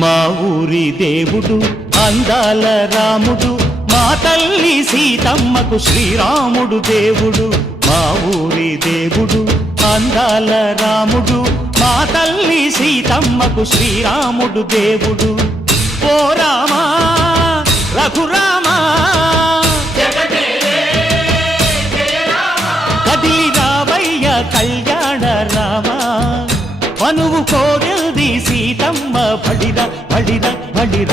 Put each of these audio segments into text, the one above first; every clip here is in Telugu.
మా ఊరి దేవుడు అందాల రాముడు, మా తల్లి సీతమ్మకు శ్రీరాముడు దేవుడు. మా ఊరి దేవుడు అందాల రాముడు, మా తల్లి సీతమ్మకు శ్రీరాముడు దేవుడు. ఓ రామా రఘురామా కదిలి రావయ్య కళ్యాణ రామా, మనువు కోడెల్ది సీతమ్మ బడిర బడిర బడిర.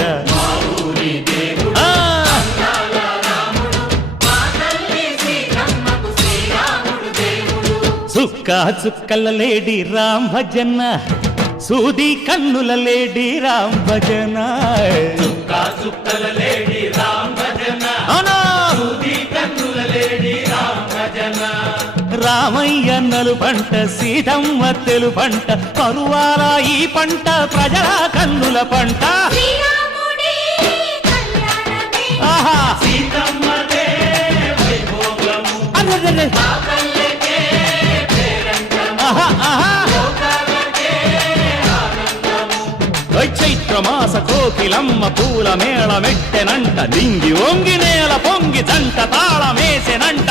చుక్క చుక్కల లేడి రామ్ భజన, సూది కన్నుల లేడి రామ్ భజన. చుక్కల లేడి రామ్ భజన, సూది కన్నుల లేడి రామ్ భజన. రామయ్య నలు పంట సీతమ్మ తెలు పంట, కరువాల ఈ పంట ప్రజల కన్నుల పంట. ఆహా సీతమ్మదే వైభోగము, పల్లెకే పేరంటము, లోకాలకే ఆనందము. చైత్రమాస కోకిలమ్మ పూల మేళ మెట్టెనంట, దింగి ఒంగి నేల పొంగి జంట తాళమేసెనంట.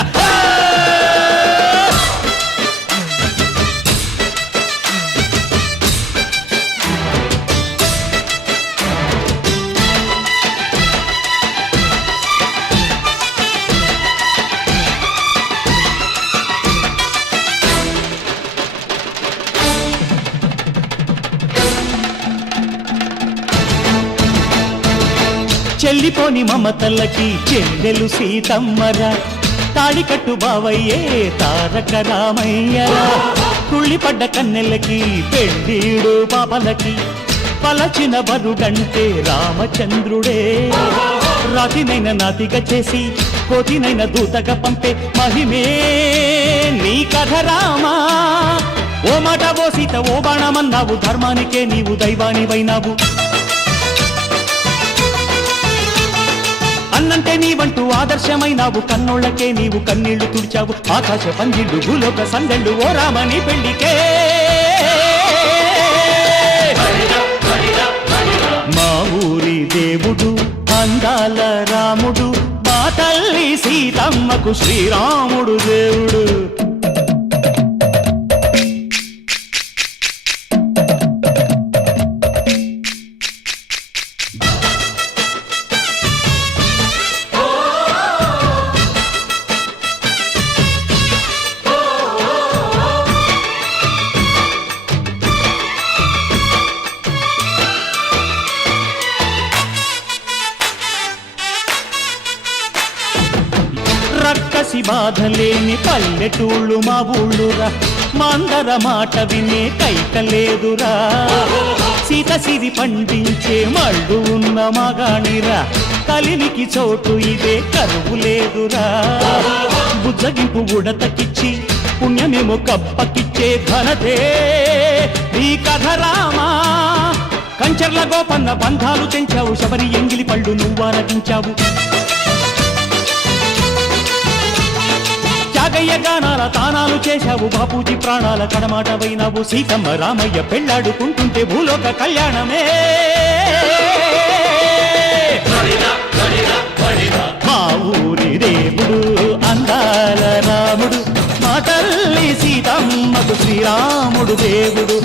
చెల్లిపోని మమతలకి చెల్లెలు సీతమ్మరా, తాళికట్టు బావయ్యే తారక రామయ్యరా. తుళ్ళిపడ్డ కన్నెలకి పెళ్ళీడు పాపలకి, పలచిన బరుడంటే రామచంద్రుడే. రాతినైన నాతిగా చేసి కోతినైన దూతగా పంపే మహిమే నీ కథ రామా. ఓ మాట ఓ సీత ఓ బాణమన్నావు, ధర్మానికే నీవు దైవానివైనావు. అన్నంటే నీవంటూ ఆదర్శమైనావు, కన్నోళ్ళకే నీవు కన్నీళ్లు తుడిచావు. ఆకాశ పందిళ్ళు భూలోక సందళ్ళు ఓ రామని పెళ్లికే. మా ఊరి దేవుడు అందాల రాముడు, మా తల్లి సీతమ్మకు శ్రీరాముడు దేవుడు. రక్కసి బాధలేని పల్లెటూళ్ళు మా ఊళ్ళురా, మందర మాట వినే కైకలేదురా. సీత సిరి పండించే మళ్ళు ఉన్న మగాణిరా, కలినికి చోటు ఇదే కరువు లేదురా. బుజ్జగింపు ఉడతకిచ్చి పుణ్యమేమో కప్పకిచ్చే ఘనతే ఈ కథ రామా. కంచర్ల గోపన్న బంధాలు తెంచావు, శబరి ఎంగిలి పళ్ళు నువ్వారగించావు. త్యాగయ్య గానాల తానాలు చేశావు, బాపూజీ ప్రాణాల కడమాట వైనావు. సీతమ్మ రామయ్య పెళ్ళాడుకుంటుంటే భూలోక కళ్యాణమే. మా ఊరి దేవుడు అందాల రాముడు, మా తల్లి సీతమ్మకు శ్రీరాముడు దేవుడు.